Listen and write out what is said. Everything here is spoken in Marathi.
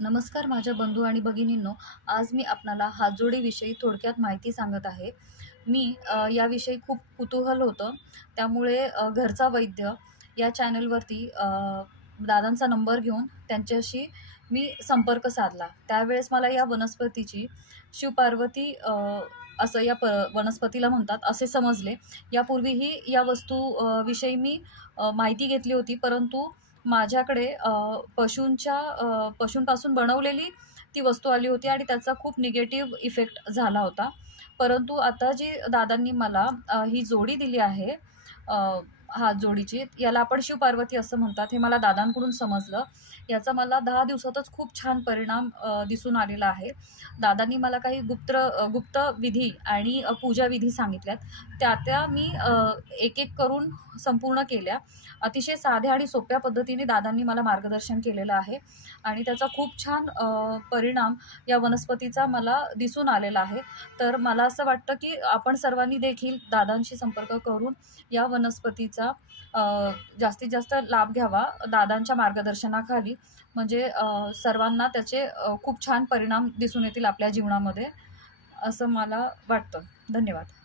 नमस्कार माझ्या बंधू आणि भगिनींनो. आज मी आपणाला हातजोडीविषयी थोडक्यात माहिती सांगत आहे. मी याविषयी खूप कुतूहल होतं. त्यामुळे घरचा वैद्य या चॅनलवरती दादांचा नंबर घेऊन त्यांच्याशी मी संपर्क साधला. त्यावेळेस मला या वनस्पतीची शिवपार्वती असं या वनस्पतीला म्हणतात असे समजले. यापूर्वीही या विषयी मी माहिती घेतली होती, परंतु माझ्याकडे पशूंपासून बनवलेली ती वस्तू आली होती आणि त्याचा खूप निगेटिव्ह इफेक्ट झाला होता. परंतु आता जी दादांनी मला ही जोडी दिली आहे, हात जोडीची, याला आपण शिवपार्वती असं म्हणतात. हे मला दादांकडून समजलं. याचा मला 10 दिवसातच खूप छान परिणाम दिसून आलेला आहे. दादांनी मला काही गुप्त विधी आणि पूजाविधी सांगितल्यात. त्या मी एक-एक करून संपूर्ण केल्या. अतिशय साध्या आणि सोप्या पद्धतीने दादांनी मला मार्गदर्शन केलेलं आहे आणि त्याचा खूप छान परिणाम या वनस्पतीचा मला दिसून आलेला आहे. तर मला असं वाटतं, की आपण सर्वांनी देखील दादांशी संपर्क करून या वनस्पतीचा जास्तीत जास्त लाभ घ्यावा दादांच्या मार्गदर्शनाखाली. म्हणजे सर्वांना त्याचे खूप छान परिणाम दिसून येतील आपल्या जीवनामध्ये, असं मला वाटतं. धन्यवाद.